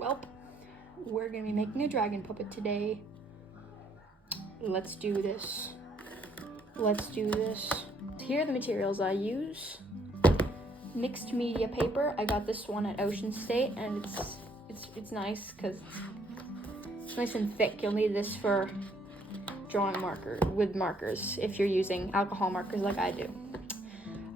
Welp, we're gonna be making a dragon puppet today. Let's do this. Here are the materials I use. Mixed media paper. I got this one at Ocean State, and it's nice because it's nice and thick. You'll need this for drawing markers if you're using alcohol markers like I do.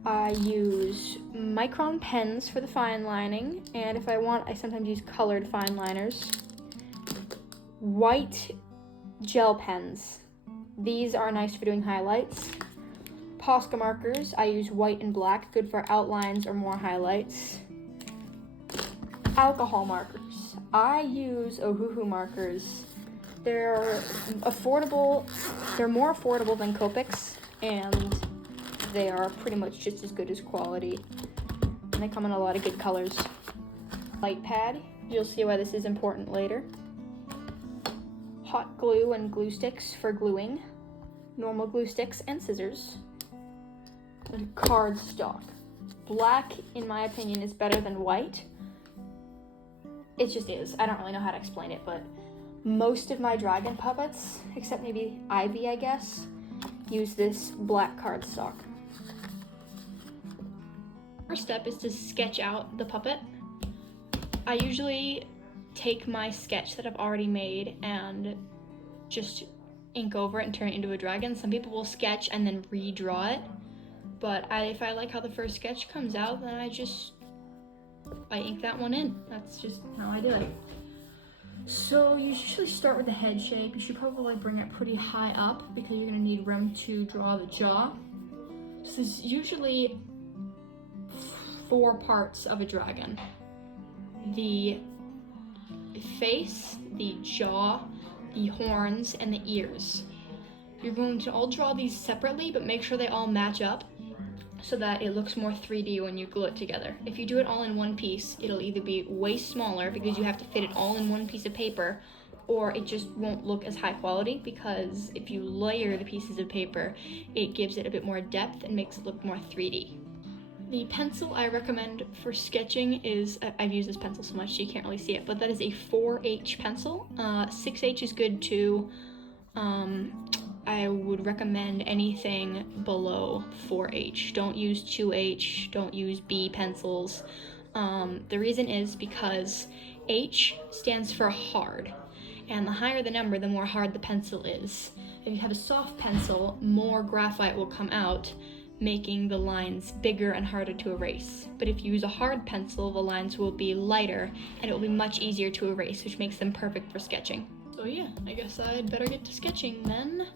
I use micron pens for the fine lining, and if I want, I sometimes use colored fine liners. White gel pens. These are nice for doing highlights. Posca markers. I use white and black, good for outlines or more highlights. Alcohol markers. I use Ohuhu markers. They're affordable. They're more affordable than Copics, and they are pretty much just as good as quality. And they come in a lot of good colors. Light pad. You'll see why this is important later. Hot glue and glue sticks for gluing. Normal glue sticks and scissors. And cardstock. Black, in my opinion, is better than white. It just is. I don't really know how to explain it, but most of my dragon puppets, except maybe Ivy, I guess, use this black cardstock. First step is to sketch out the puppet. I usually take my sketch that I've already made and just ink over it and turn it into a dragon. Some people will sketch and then redraw it, but if I like how the first sketch comes out, then I ink that one in. That's just how I do it. So you usually start with the head shape. You should probably bring it pretty high up because you're gonna need room to draw the jaw. So there's usually 4 parts of a dragon: the face, the jaw, the horns, and the ears. You're going to all draw these separately, but make sure they all match up so that it looks more 3D when you glue it together. If you do it all in one piece, it'll either be way smaller because you have to fit it all in one piece of paper, or it just won't look as high quality, because if you layer the pieces of paper, it gives it a bit more depth and makes it look more 3D. The pencil I recommend for sketching is, I've used this pencil so much you can't really see it, but that is a 4H pencil. 6H is good too. I would recommend anything below 4H. Don't use 2H, don't use B pencils. The reason is because H stands for hard, and the higher the number, the more hard the pencil is. If you have a soft pencil, more graphite will come out, making the lines bigger and harder to erase. But if you use a hard pencil, the lines will be lighter and it will be much easier to erase, which makes them perfect for sketching. So yeah, I guess I'd better get to sketching then.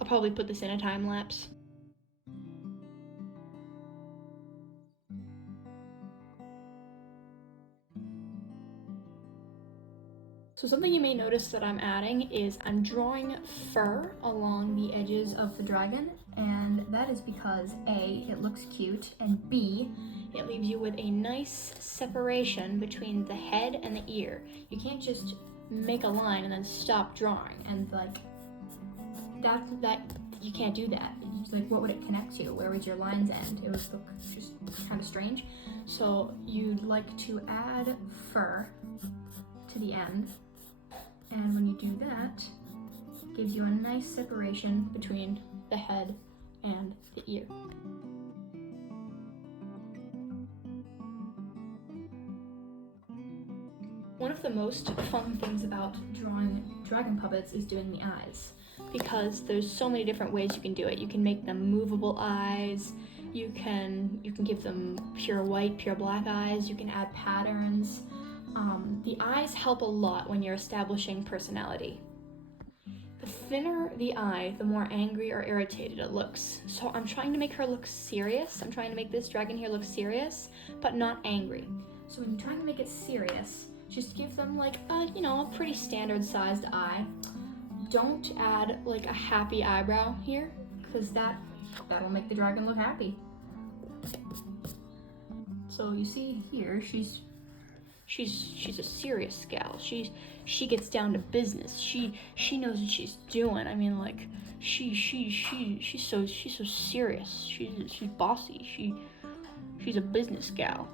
I'll probably put this in a time lapse. So something you may notice that I'm adding is I'm drawing fur along the edges of the dragon, and that is because A, it looks cute, and B, it leaves you with a nice separation between the head and the ear. You can't just make a line and then stop drawing, and like that you can't do that. It's like, what would it connect to? Where would your lines end? It would look just kind of strange. So you'd like to add fur to the end. And when you do that, it gives you a nice separation between the head and the ear. One of the most fun things about drawing dragon puppets is doing the eyes, because there's so many different ways you can do it. You can make them movable eyes, you can give them pure white, pure black eyes, you can add patterns. The eyes help a lot when you're establishing personality. The thinner the eye, the more angry or irritated it looks. So I'm trying to make her look serious. I'm trying to make this dragon here look serious, but not angry. So when you're trying to make it serious, just give them like a pretty standard sized eye. Don't add like a happy eyebrow here, because that'll make the dragon look happy. So you see here, she's a serious gal. She gets down to business. She knows what she's doing. I mean, like she's so serious. She's bossy. She's a business gal.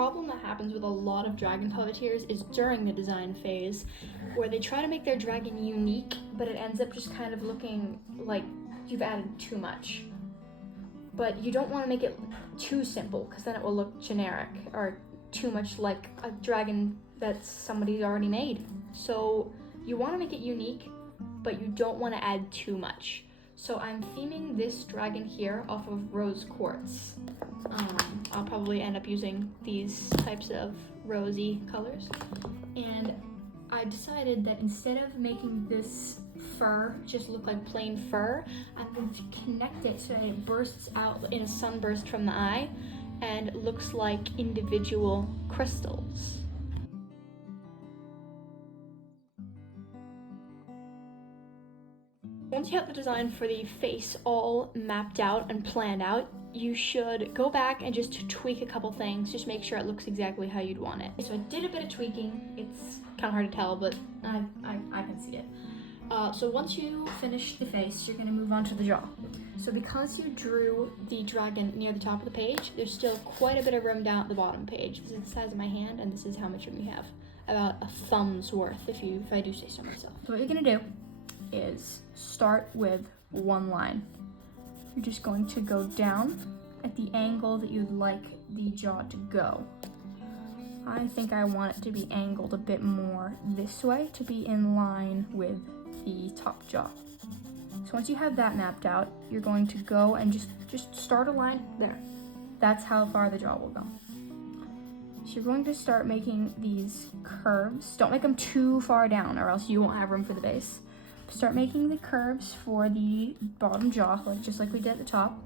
problem that happens with a lot of dragon puppeteers is during the design phase, where they try to make their dragon unique, but it ends up just kind of looking like you've added too much. But you don't want to make it too simple, because then it will look generic or too much like a dragon that somebody's already made. So you want to make it unique, but you don't want to add too much. So I'm theming this dragon here off of rose quartz. I'll probably end up using these types of rosy colors. And I decided that instead of making this fur just look like plain fur, I'm going to connect it so that it bursts out in a sunburst from the eye and looks like individual crystals. Once you have the design for the face all mapped out and planned out, you should go back and just tweak a couple things, just make sure it looks exactly how you'd want it. So I did a bit of tweaking. It's kind of hard to tell, but I can see it. So once you finish the face, you're gonna move on to the jaw. So because you drew the dragon near the top of the page, there's still quite a bit of room down at the bottom page. This is the size of my hand, and this is how much room you have. About a thumb's worth, if I do say so myself. So what you're gonna do is start with one line. You're just going to go down at the angle that you'd like the jaw to go. I think I want it to be angled a bit more this way to be in line with the top jaw. So once you have that mapped out, you're going to go and just start a line there. That's how far the jaw will go. So you're going to start making these curves. Don't make them too far down or else you won't have room for the base. Start making the curves for the bottom jaw, just like we did at the top.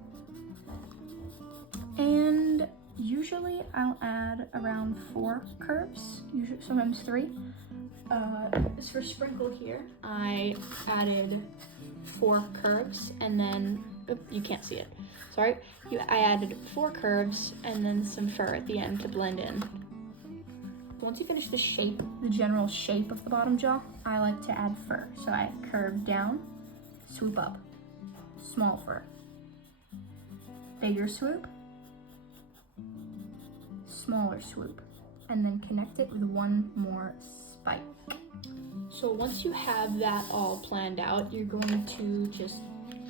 And usually I'll add around 4 curves, usually sometimes 3. As for Sprinkle here, I added 4 curves and then, you can't see it, sorry. I added 4 curves and then some fur at the end to blend in. Once you finish the shape, the general shape of the bottom jaw, I like to add fur. So I curve down, swoop up, small fur, bigger swoop, smaller swoop, and then connect it with one more spike. So once you have that all planned out, you're going to just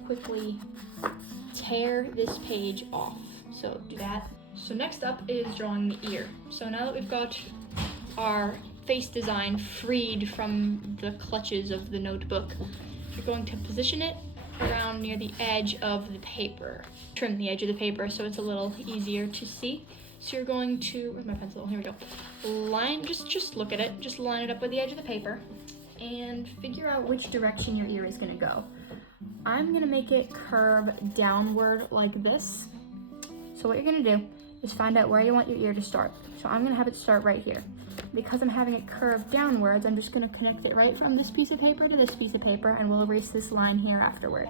quickly tear this page off. So do that. So next up is drawing the ear. So now that we've got our face design freed from the clutches of the notebook, you're going to position it around near the edge of the paper. Trim the edge of the paper so it's a little easier to see. So you're going to, where's my pencil? Here we go. Just look at it. Just line it up with the edge of the paper and figure out which direction your ear is gonna go. I'm gonna make it curve downward like this. So what you're gonna do is find out where you want your ear to start. So I'm gonna have it start right here. Because I'm having it curved downwards, I'm just gonna connect it right from this piece of paper to this piece of paper, and we'll erase this line here afterward.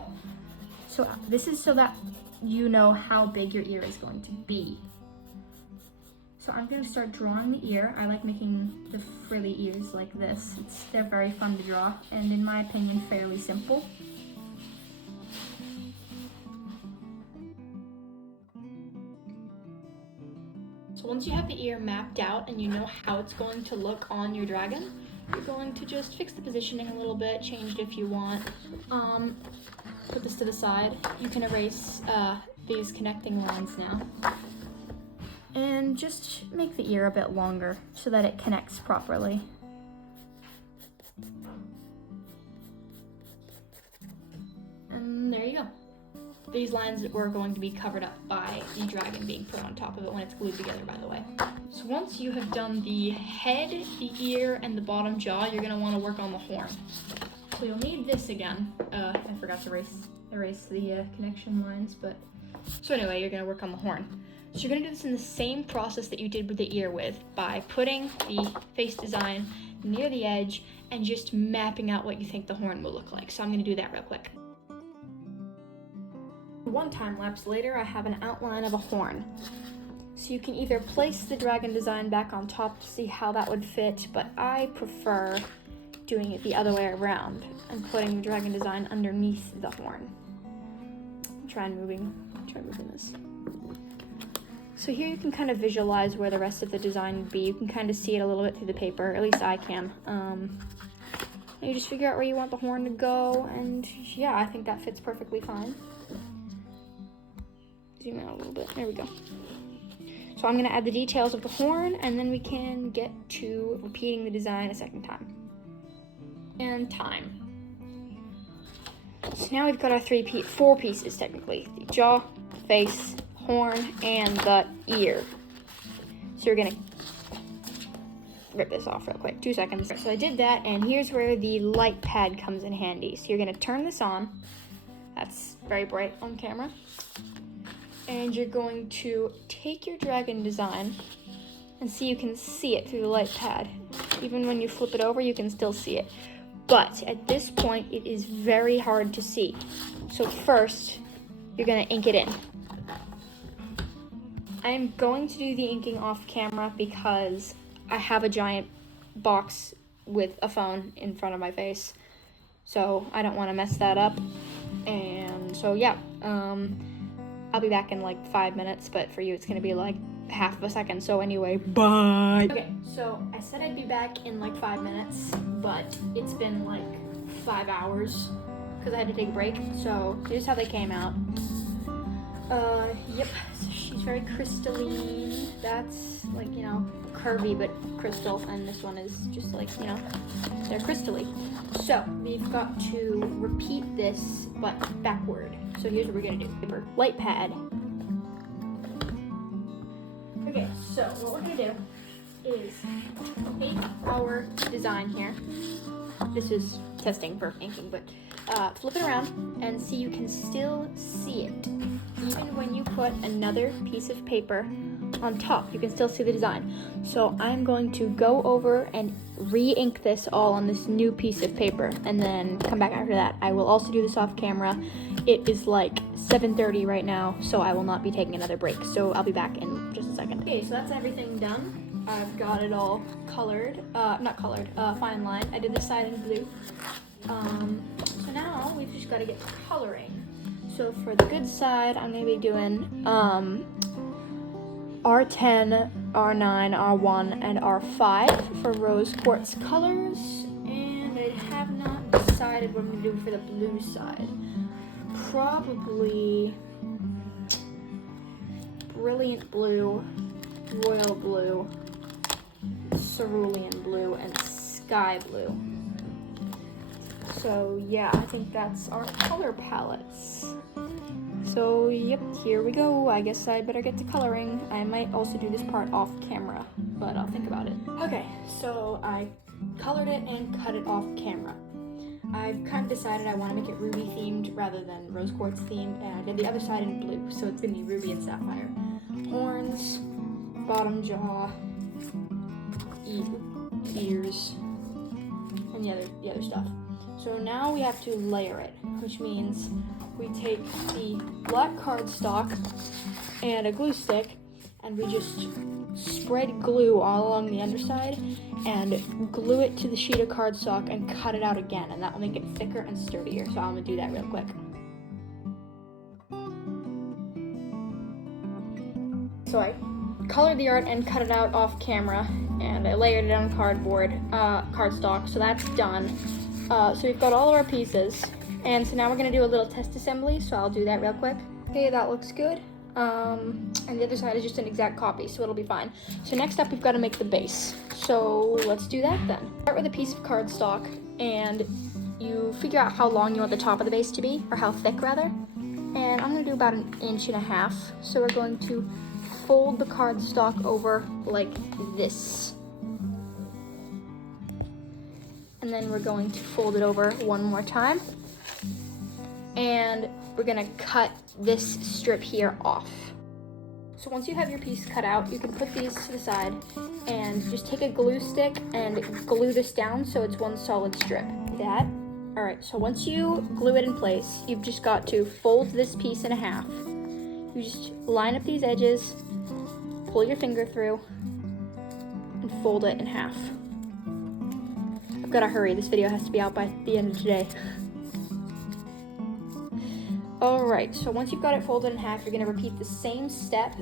So this is so that you know how big your ear is going to be. So I'm gonna start drawing the ear. I like making the frilly ears like this. They're very fun to draw, and in my opinion, fairly simple. So once you have the ear mapped out and you know how it's going to look on your dragon, you're going to just fix the positioning a little bit, change it if you want. Put this to the side. You can erase these connecting lines now. And just make the ear a bit longer so that it connects properly. And there you go. These lines were going to be covered up by the dragon being put on top of it when it's glued together, by the way. So once you have done the head, the ear, and the bottom jaw, you're gonna wanna work on the horn. So you'll need this again. I forgot to erase the connection lines, but... So anyway, you're gonna work on the horn. So you're gonna do this in the same process that you did with the ear with, by putting the face design near the edge and just mapping out what you think the horn will look like. So I'm gonna do that real quick. One time lapse later, I have an outline of a horn. So you can either place the dragon design back on top to see how that would fit, but I prefer doing it the other way around and putting the dragon design underneath the horn. Try moving this. So here you can kind of visualize where the rest of the design would be. You can kind of see it a little bit through the paper, at least I can. And you just figure out where you want the horn to go, and yeah, I think that fits perfectly fine. Zoom out a little bit, there we go. So I'm gonna add the details of the horn, and then we can get to repeating the design a second time. And time. So now we've got our four pieces technically: the jaw, the face, horn, and the ear. So you're gonna rip this off real quick, 2 seconds. So I did that, and here's where the light pad comes in handy. So you're gonna turn this on. That's very bright on camera. And you're going to take your dragon design, and see, you can see it through the light pad. Even when you flip it over, you can still see it. But at this point, it is very hard to see. So first, you're gonna ink it in. I'm going to do the inking off camera because I have a giant box with a phone in front of my face. So I don't wanna mess that up. And so yeah, I'll be back in like 5 minutes, but for you it's gonna be like half of a second. So anyway, bye. Okay, so I said I'd be back in like 5 minutes, but it's been like 5 hours because I had to take a break. So here's how they came out. Yep, so she's very crystalline. That's like, you know, curvy but crystal, and this one is just like, you know, they're crystally. So we've got to repeat this but backward. So here's what we're gonna do. Paper, light pad. Okay, so what we're gonna do is take our design here. This is testing for inking, but flip it around and see, you can still see it. Even when you put another piece of paper on top, you can still see the design. So I'm going to go over and re-ink this all on this new piece of paper, and then come back after that. I will also do this off camera. It is like 7:30 right now, so I will not be taking another break. So I'll be back in just a second. Okay, so that's everything done. I've got it all colored, not colored, fine line. I did this side in blue. So now we've just got to get to coloring. So for the good side, I'm going to be doing R10, R9, R1, and R5 for rose quartz colors. And I have not decided what I'm going to do for the blue side. Probably brilliant blue, royal blue, cerulean blue, and sky blue. So yeah, I think that's our color palettes. So yep, here we go. I guess I better get to coloring. I might also do this part off camera, but I'll think about it. Okay, so I colored it and cut it off camera. I've kind of decided I want to make it ruby themed rather than rose quartz themed, and I did the other side in blue, so it's gonna be ruby and sapphire. Horns, bottom jaw, ears, and the other stuff. So now we have to layer it, which means we take the black cardstock and a glue stick, and we just spread glue all along the underside and glue it to the sheet of cardstock and cut it out again, and that will make it thicker and sturdier. So I'm gonna do that real quick. So I colored the art and cut it out off camera, and I layered it on cardstock, so that's done. So we've got all of our pieces, and so now we're gonna do a little test assembly, so I'll do that real quick. Okay, that looks good. And the other side is just an exact copy, so it'll be fine. So next up, we've got to make the base. So let's do that then. Start with a piece of cardstock, and you figure out how long you want the top of the base to be, or how thick rather. And I'm gonna do about 1.5 inches. So we're going to fold the cardstock over like this. And then we're going to fold it over one more time. And we're gonna cut this strip here off. So once you have your piece cut out, you can put these to the side and just take a glue stick and glue this down so it's one solid strip. Like that. All right, so once you glue it in place, you've just got to fold this piece in half. You just line up these edges, pull your finger through, and fold it in half. I've gotta hurry, this video has to be out by the end of today. Alright, so once you've got it folded in half, you're gonna repeat the same step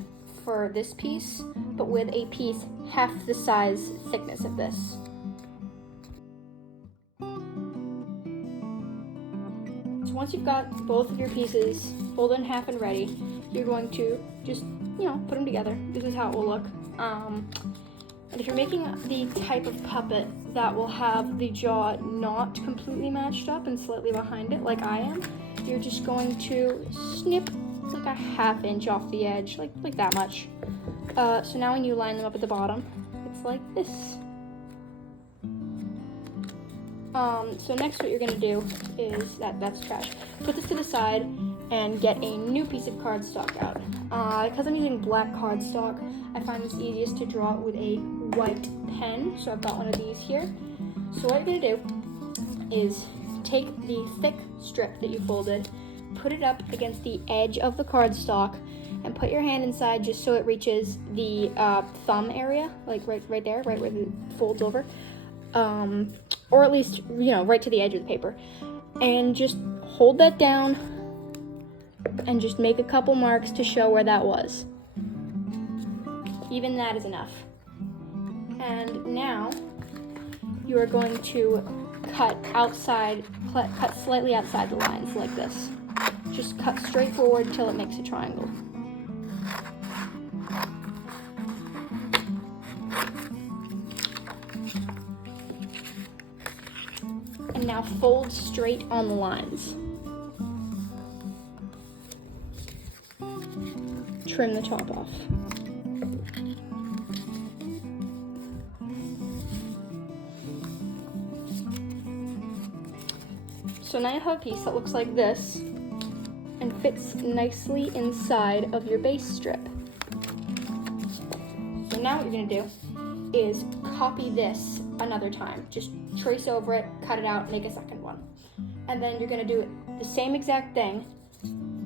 for this piece, but with a piece half the size thickness of this. So once you've got both of your pieces folded in half and ready, you're going to just, put them together. This is how it will look. And if you're making the type of puppet that will have the jaw not completely matched up and slightly behind it, like I am, you're just going to snip like a ½ inch off the edge, like that much. So now when you line them up at the bottom, it's like this. So next what you're gonna do is, that's trash. Put this to the side and get a new piece of cardstock out. Because I'm using black cardstock, I find it's easiest to draw it with a white pen. So I've got one of these here. So what you're gonna do is take the thick strip that you folded, put it up against the edge of the cardstock, and put your hand inside just so it reaches the thumb area, like right there, right where it folds over. Or at least, right to the edge of the paper. And just hold that down and just make a couple marks to show where that was. Even that is enough. And now you are going to cut slightly outside the lines like this. Just cut straight forward until it makes a triangle. And now fold straight on the lines. Trim the top off. So now you have a piece that looks like this and fits nicely inside of your base strip. So now what you're gonna do is copy this another time. Just trace over it, cut it out, make a second one. And then you're gonna do the same exact thing,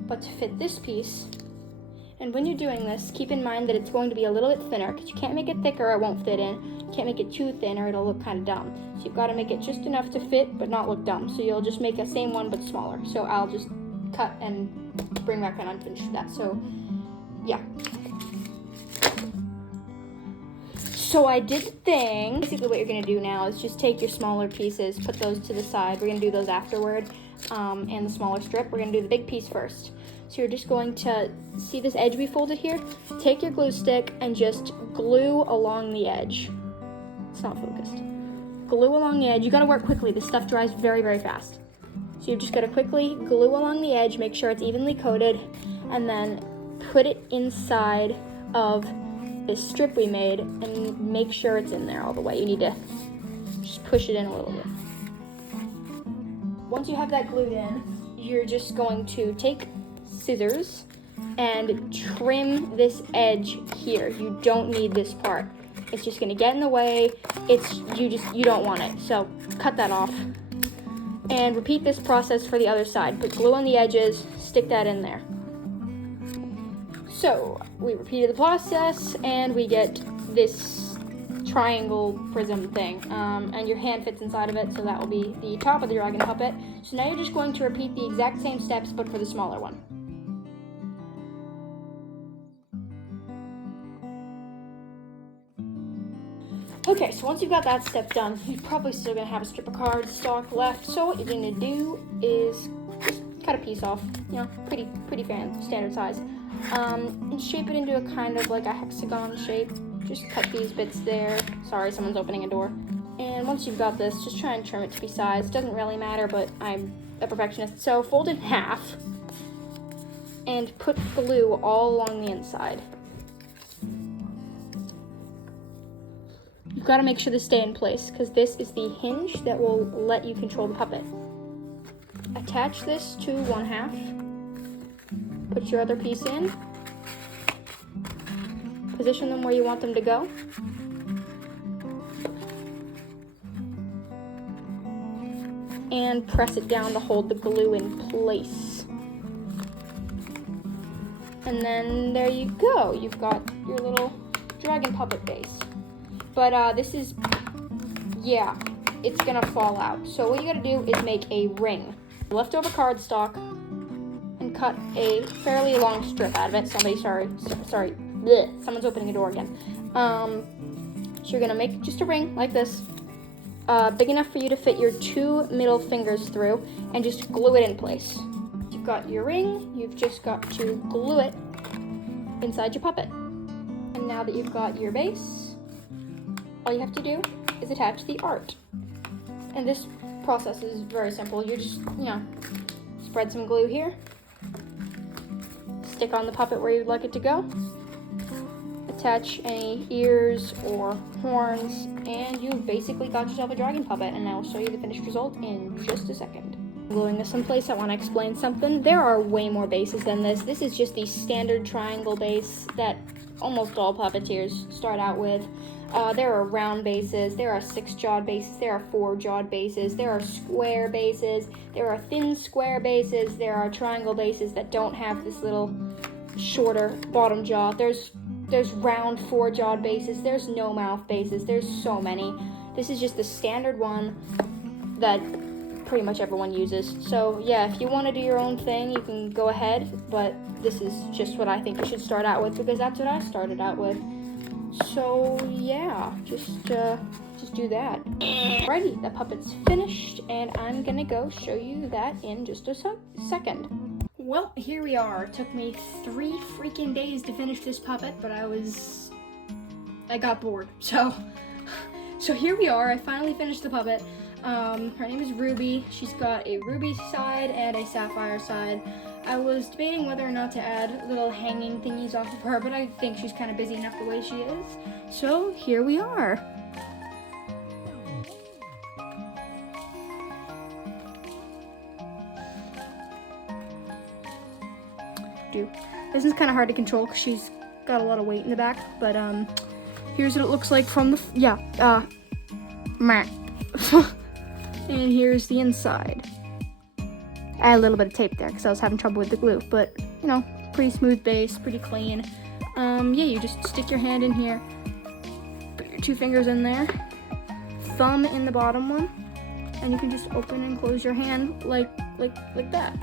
but to fit this piece. And when you're doing this, keep in mind that it's going to be a little bit thinner, because you can't make it thicker or it won't fit in. You can't make it too thin or it'll look kind of dumb. So you've got to make it just enough to fit, but not look dumb. So you'll just make the same one, but smaller. So I'll just cut and bring back and unfinish that. So, yeah. So I did the thing. Basically what you're going to do now is just take your smaller pieces, put those to the side. We're going to do those afterward. And the smaller strip, we're going to do the big piece first. So you're just going to, see this edge we folded here? Take your glue stick and just glue along the edge. It's not focused. Glue along the edge. You gotta work quickly. This stuff dries very, very fast. So you just gotta quickly glue along the edge, make sure it's evenly coated, and then put it inside of this strip we made and make sure it's in there all the way. You need to just push it in a little bit. Once you have that glued in, you're just going to take scissors and trim this edge here. You don't need this part. It's just gonna get in the way. You don't want it. So cut that off. And repeat this process for the other side. Put glue on the edges, stick that in there. So we repeated the process and we get this triangle prism thing. And your hand fits inside of it, so that will be the top of the dragon puppet. So now you're just going to repeat the exact same steps, but for the smaller one. Okay, so once you've got that step done, you're probably still gonna have a strip of cardstock left. So what you're gonna do is just cut a piece off, pretty standard size, and shape it into a kind of like a hexagon shape. Just cut these bits there. Sorry, someone's opening a door. And once you've got this, just try and trim it to be sized. Doesn't really matter, but I'm a perfectionist. So fold in half and put glue all along the inside. You've got to make sure to stay in place, because this is the hinge that will let you control the puppet. Attach this to one half. Put your other piece in. Position them where you want them to go. And press it down to hold the glue in place. And then there you go. You've got your little dragon puppet base. But this is, it's gonna fall out. So what you gotta do is make a ring. Leftover cardstock and cut a fairly long strip out of it. Blech, someone's opening a door again. So you're gonna make just a ring like this, big enough for you to fit your 2 middle fingers through, and just glue it in place. You've got your ring, you've just got to glue it inside your puppet. And now that you've got your base, all you have to do is attach the art. And this process is very simple. You just, spread some glue here, stick on the puppet where you'd like it to go, attach any ears or horns, and you've basically got yourself a dragon puppet. And I will show you the finished result in just a second. Gluing this in place, I want to explain something. There are way more bases than this. This is just the standard triangle base that almost all puppeteers start out with. There are round bases, there are 6-jawed bases, there are 4-jawed bases, there are square bases, there are thin square bases, there are triangle bases that don't have this little shorter bottom jaw. There's round 4-jawed bases, there's no mouth bases, there's so many. This is just the standard one that pretty much everyone uses. So yeah, if you want to do your own thing, you can go ahead, but this is just what I think you should start out with, because that's what I started out with. So yeah, just do that. Alrighty, the puppet's finished, and I'm gonna go show you that in just a second. Well, here we are. It took me 3 freaking days to finish this puppet, but I got bored. So here we are. I finally finished the puppet. Her name is Ruby. She's got a ruby side and a sapphire side. I was debating whether or not to add little hanging thingies off of her, but I think she's kind of busy enough the way she is. So here we are. This is kind of hard to control because she's got a lot of weight in the back, but here's what it looks like from the and here's the inside. I had a little bit of tape there because I was having trouble with the glue, but pretty smooth base, pretty clean. Yeah, you just stick your hand in here, put your 2 fingers in there, thumb in the bottom one, and you can just open and close your hand like that.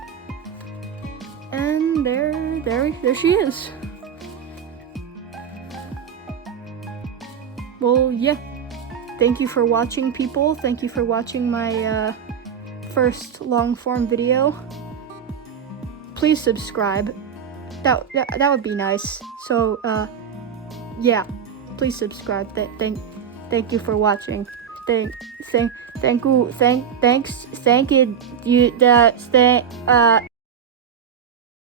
And there she is. Well, yeah. Thank you for watching, people. Thank you for watching my first long-form video. Please subscribe. That would be nice. So, yeah. Please subscribe. Thank you for watching. Thank you.